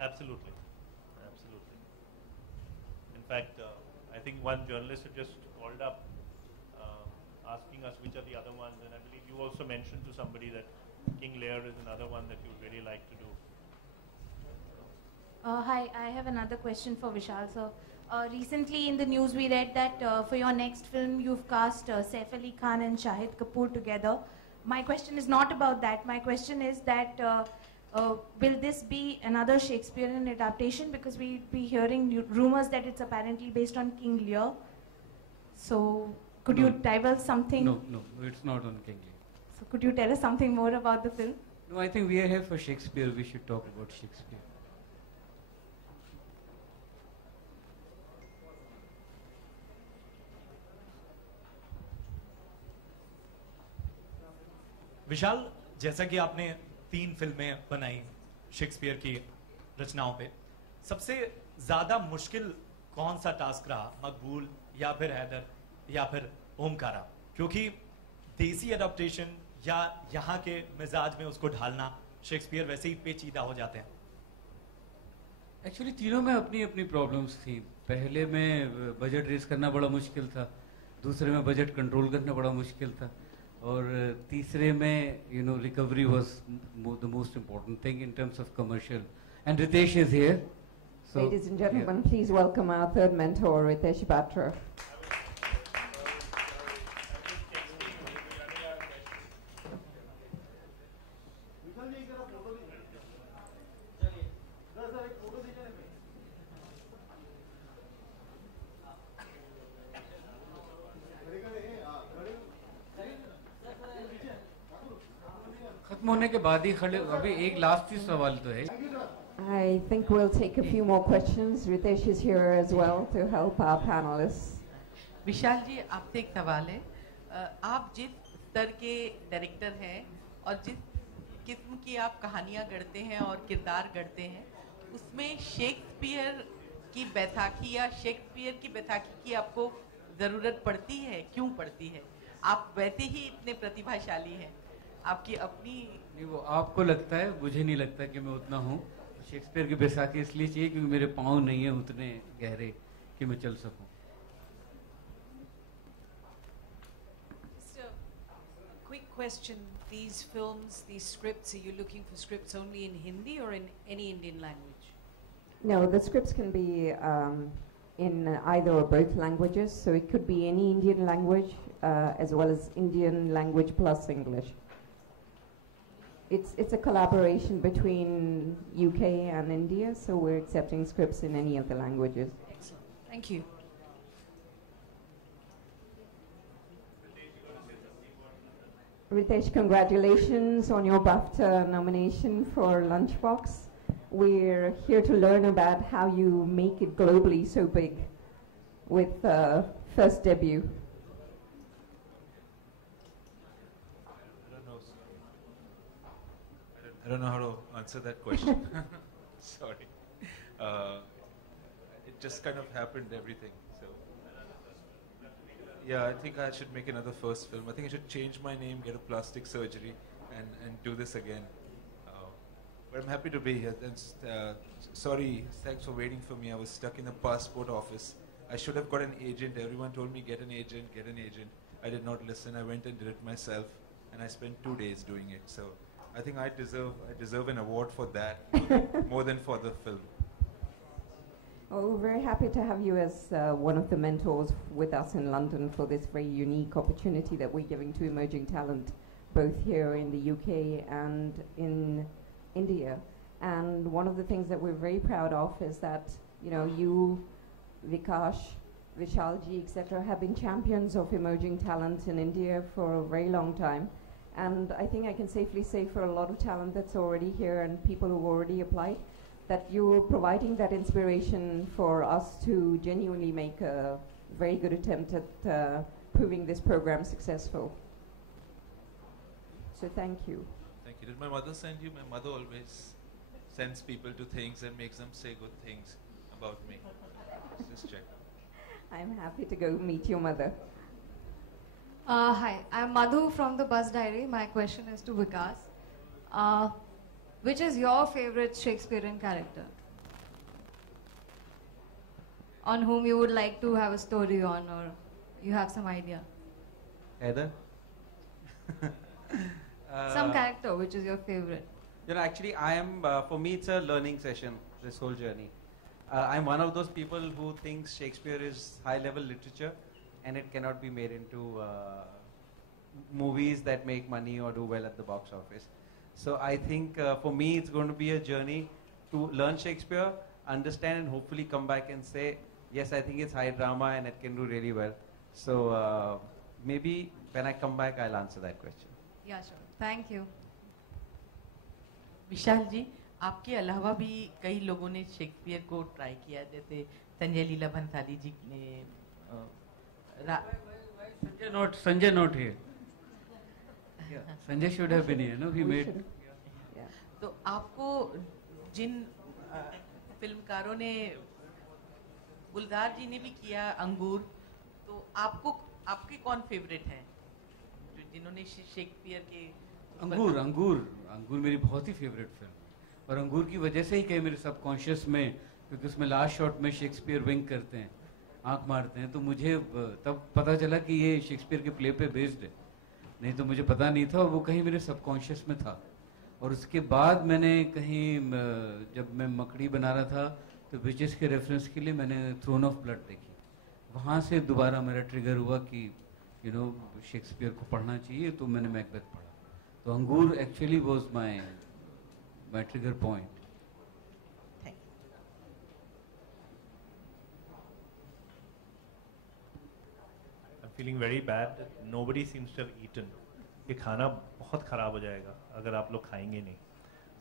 Absolutely, absolutely. In fact, I think one journalist had just called up asking us which are the other ones, and I believe you also mentioned to somebody that King Lear is another one that you'd really like to do. Hi, I have another question for Vishal sir. Recently in the news we read that for your next film you've cast Saif Ali Khan and Shahid Kapoor together. My question is not about that. My question is that will this be another Shakespearean adaptation? Because we've been hearing rumors that it's apparently based on King Lear. So could you divulge something? No, it's not on King Lear. So could you tell us something more about the film? No, I think we are here for Shakespeare. We should talk about Shakespeare. विशाल, जैसा कि आपने 3 फिल्में बनाई Shakespeare की रचनाओं पे, सबसे ज्यादा मुश्किल कौन सा टास्क रहा? मकबूल या फिर हैदर या फिर ओमकारा? क्योंकि देसी एडाप्टेशन या यहाँ के मिजाज में उसको ढालना, शेक्सपियर वैसे ही पेचीदा हो जाते हैं। एक्चुअली तीनों में अपनी अपनी प्रॉब्लम्स थी। पहले में बजट रेस करना बड़ा मुश्किल था, दूसरे में बजट कंट्रोल करना बड़ा मुश्किल था, और तीसरे में recovery was the most important thing in terms of commercial. And Ritesh is here. Ladies and gentlemen, please welcome our third mentor, Ritesh Batra. खत्म होने के बाद ही खड़े, अभी एक लास्ट ही सवाल तो है। I think we'll take a few more questions. Ritesh is here as well to help our panelists. विशाल जी, आपसे एक सवाल है। आप जिस स्तर के डायरेक्टर हैं और जिस किस्म की आप कहानियाँ गढ़ते हैं और किरदार गढ़ते हैं, उसमें शेक्सपियर की बैसाखी या शेक्सपियर की बैसाखी की आपको ज़रूरत पड़ती है? क्यों पड़ती है? आप वैसे ही इतने प्रतिभाशाली हैं, आपकी अपनी। नहीं, वो आपको लगता है, मुझे नहीं लगता कि मैं उतना हूँ। शेक्सपियर की बैसाखी इसलिए चाहिए क्योंकि मेरे पाँव नहीं है उतने गहरे कि मैं चल सकूं। Just a quick question. These films, these scripts, are you looking for scripts only in Hindi or in any Indian language? No, the scripts can be in either or both languages, so it could be any Indian language as well as Indian language plus English. It's a collaboration between UK and India, so we're accepting scripts in any of the languages. Excellent. Thank you. Ritesh, congratulations on your BAFTA nomination for Lunchbox. We're here to learn about how you make it globally so big with first debut. I don't know how to answer that question. Sorry. It just kind of happened, everything. So, yeah, I think I should make another first film. I think I should change my name, get a plastic surgery, and do this again. But I'm happy to be here. And, sorry, thanks for waiting for me. I was stuck in the passport office. I should have got an agent. Everyone told me, get an agent, get an agent. I did not listen. I went and did it myself, and I spent 2 days doing it. So I think I deserve an award for that more than for the film. Well, we're very happy to have you as one of the mentors with us in London for this very unique opportunity that we're giving to emerging talent, both here in the UK and in India. And one of the things that we're very proud of is that, you, Vikash, Vishalji, etc., have been champions of emerging talent in India for a very long time. And I think I can safely say for a lot of talent that's already here and people who've already applied, that you're providing that inspiration for us to genuinely make a very good attempt at proving this program successful. So thank you. Thank you. Did my mother send you? My mother always sends people to things and makes them say good things about me. Just check. I'm happy to go meet your mother. Hi, I'm Madhu from the Bus Diary. My question is to Vikas. Which is your favorite Shakespearean character? on whom you would like to have a story on, or you have some idea? Heather? Some character which is your favorite. You know, actually, I am, for me, it's a learning session, this whole journey. I'm one of those people who thinks Shakespeare is high-level literature and it cannot be made into movies that make money or do well at the box office. So I think for me, it's going to be a journey to learn Shakespeare, understand, and hopefully come back and say, yes, I think it's high drama and it can do really well. So maybe when I come back, I'll answer that question. Yeah, sure. Thank you. विशाल जी, आपके अलावा भी कई लोगों ने Shakespeare को try किया, जैसे संजय लीला भंसाली जी ने Sanjay not here. Yeah, Sanjay should have been here. No, he made. तो आपको जिन फिल्मकारों ने, गुलजार जी ने भी किया अंगूर, तो आपको आपके कौन फेवरेट हैं जिन्होंने शेक्सपियर के अंगूर मेरी बहुत ही फेवरेट फिल्म, और अंगूर की वजह से ही कहीं मेरे सबकॉन्शियस में, क्योंकि उसमें लास्ट शॉट में शेक्सपियर विंक करते हैं, आंख मारते हैं, तो मुझे तब पता चला कि ये शेक्सपियर के प्ले पे बेस्ड है, नहीं तो मुझे पता नहीं था, और वो कहीं मेरे सबकॉन्शियस में था। और उसके बाद मैंने कहीं जब मैं मकड़ी बना रहा था तो विचेस के रेफरेंस के लिए मैंने थ्रोन ऑफ ब्लड देखी, वहाँ से दोबारा मेरा ट्रिगर हुआ कि यू नो शेक्सपियर को पढ़ना चाहिए, तो मैंने मैकबेथ पढ़ा। तो अंगूर actually was my trigger point. I'm feeling very bad that nobody seems to have eaten. ये खाना बहुत खराब हो जाएगा अगर आप लोग खाएंगे नहीं.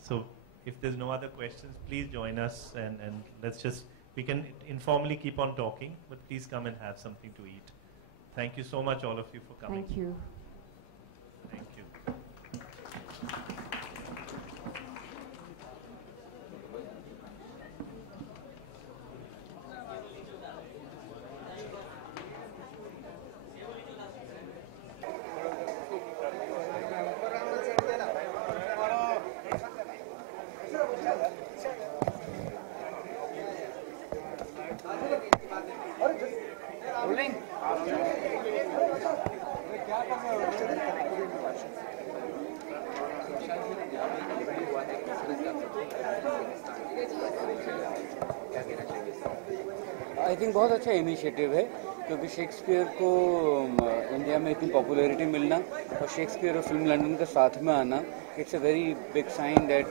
So if there's no other questions, please join us and let's just, we can informally keep on talking, but please come and have something to eat. Thank you so much, all of you, for coming. Thank you. Thank you. I think बहुत अच्छा initiative है, क्योंकि Shakespeare को India में इतनी popularity मिलना और Shakespeare और फिल्म लंदन का साथ में आना, it's a very big sign that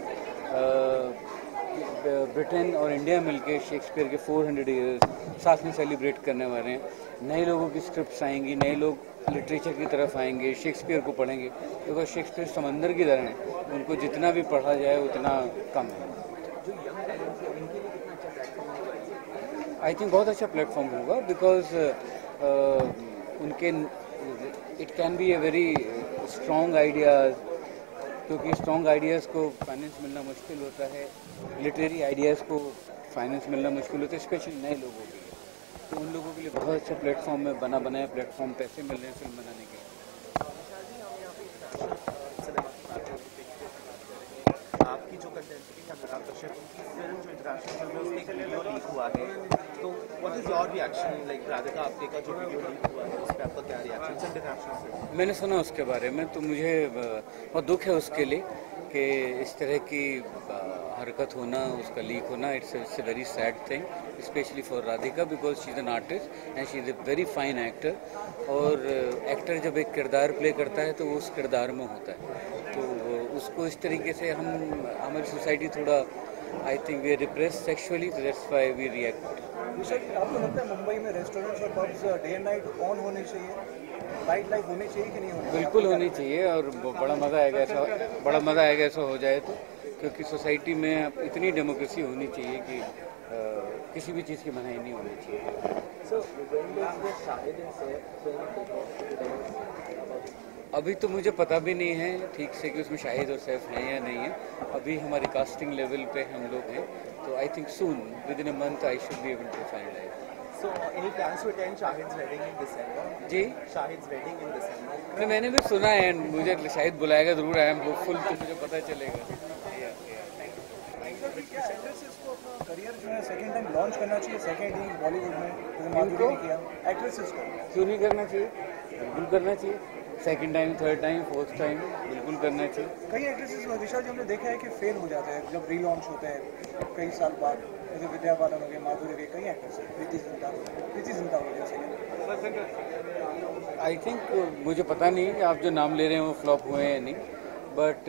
Britain और इंडिया मिलके शेक्सपियर के 400 ईयर्स साथ में सेलिब्रेट करने वाले हैं। नए लोगों की स्क्रिप्ट्स आएंगी, नए लोग लिटरेचर की तरफ आएंगे, शेक्सपियर को पढ़ेंगे, क्योंकि शेक्सपियर समंदर की तरह हैं, उनको जितना भी पढ़ा जाए उतना कम है। आई थिंक बहुत अच्छा प्लेटफॉर्म होगा, बिकॉज उनके it can be a very strong ideas, क्योंकि स्ट्रॉन्ग आइडियाज़ को फाइनेंस मिलना मुश्किल होता है, लिटरेरी आइडियाज़ को फाइनेंस मिलना मुश्किल होता है, स्पेशली नए लोगों के लिए। तो उन लोगों के लिए बहुत अच्छा प्लेटफॉर्म है, बना बनाया प्लेटफॉर्म, पैसे मिल रहे हैं फिल्म बनाने के। आपकी जो कंटेंट अगर आप दर्शक उनकी फिल्म जो इंटरनेशनल फिल्म है उसका एक वीडियो लीक हुआ है, तो what is your reaction? Like Radhika Apte का जो वीडियो लीक हुआ है उस पर आपका क्या रिएक्शन? इंटरनेशनल फिल्म मैंने सुना उसके बारे में, तो मुझे बहुत दुख है उसके लिए कि इस तरह की हरकत होना, उसका लीक होना, it's a very sad thing, specially for Radhika, because she is an artist and she is a very fine actor. और एक्टर जब एक किरदार प्ले करता है तो वो उस किरदार में होता है, तो उसको इस तरीके से हमारी सोसाइटी थोड़ा, I think we are repress sexually, तो दैट्स व्हाई वी रिएक्ट। आपको लगता है मुंबई में रेस्टोरेंट्स और pubs day and night on होने चाहिए, नाइट लाइफ होनी चाहिए कि नहीं होनी चाहिए? बिल्कुल होनी चाहिए, और बड़ा मज़ा आएगा ऐसा हो जाए तो, क्योंकि सोसाइटी में इतनी डेमोक्रेसी होनी चाहिए कि किसी भी चीज़ की मनाही नहीं होनी चाहिए। अभी तो मुझे पता भी नहीं है ठीक से कि उसमें शाहिद और सैफ हैं या नहीं है, अभी हमारी कास्टिंग लेवल पे हम लोग हैं, तो I think soon within a month I should be able to find out. So any plans to attend Shahid's wedding in December? जी, Shahid's wedding in December. मैंने भी सुना है, मुझे शाहिद बुलाएगा जरूर, आई एम होपफुल, तो मुझे पता चलेगा। करियर जो है सेकंड टाइम लॉन्च करना चाहिए सेकंड ही बॉलीवुड में, जैसे माधुरी ने किया, एक्ट्रेसेस को क्यों नहीं करना चाहिए? बिल्कुल करना चाहिए। Second time, third time, fourth time बिल्कुल करना चाहिए। कई एक्ट्रेसेस विशाल जी हमने देखा है कि फेल हो जाते हैं जब रीलॉन्च होते हैं कई साल बाद, जैसे विद्या बालन हो गए, माधुरी के कई एक्ट्रेस हैं, प्रीति जिंटा हो जैसे। आई थिंक मुझे पता नहीं कि आप जो नाम ले रहे हैं वो फ्लॉप हुए हैं या नहीं, बट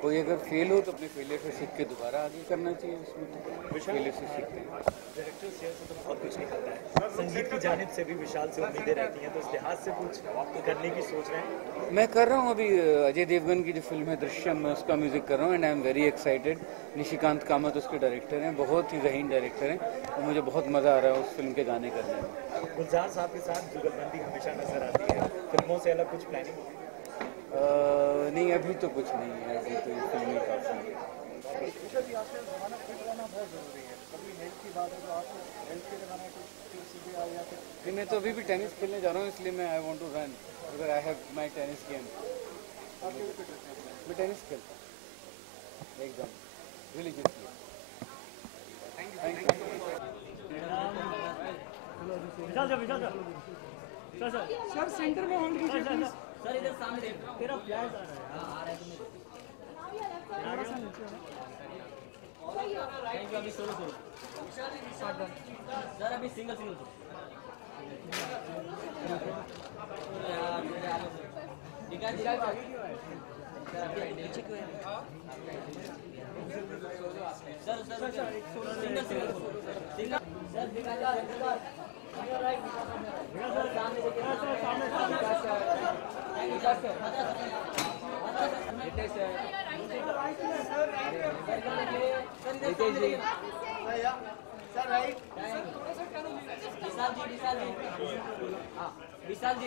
कोई अगर फेल हो तो अपने फेलियर से सीख के दोबारा आगे करना चाहिए। उसमें फेलियर से सीखते हैं। डायरेक्टर से तो बहुत कुछ नहीं करता है, संगीत की जानिब से भी विशाल से उम्मीदें रहती हैं, तो इस लिहाज से कुछ करने की सोच रहे हैं? मैं कर रहा हूँ अभी अजय देवगन की जो फिल्म है दृश्यम, मैं उसका म्यूजिक कर रहा हूँ and I am very excited. Nishikant Kamat उसके डायरेक्टर हैं, बहुत ही ज़हीन डायरेक्टर हैं और मुझे बहुत मज़ा आ रहा है उस फिल्म के गाने करने में। गुलजार साहब के साथ जुगलबंदी हमेशा नजर आती है, फिल्मों से अलग कुछ प्लानिंग होगी? नहीं अभी तो कुछ नहीं है, अभी तो ये फिल्म ही काफ़ी है। नहीं मैं तो अभी भी टेनिस खेलने जा रहा हूँ, इसलिए मैं I want to run because I have my tennis game. मैं टेनिस खेलता हूँ एकदम religiously. Thank you. Sir centre में होल्ड कीजिए प्लीज। सर इधर सामने तेरा फ्लैश आ रहा है तुम्हें। Thank you. अभी सोलो सर, अभी सिंगल विशाल जी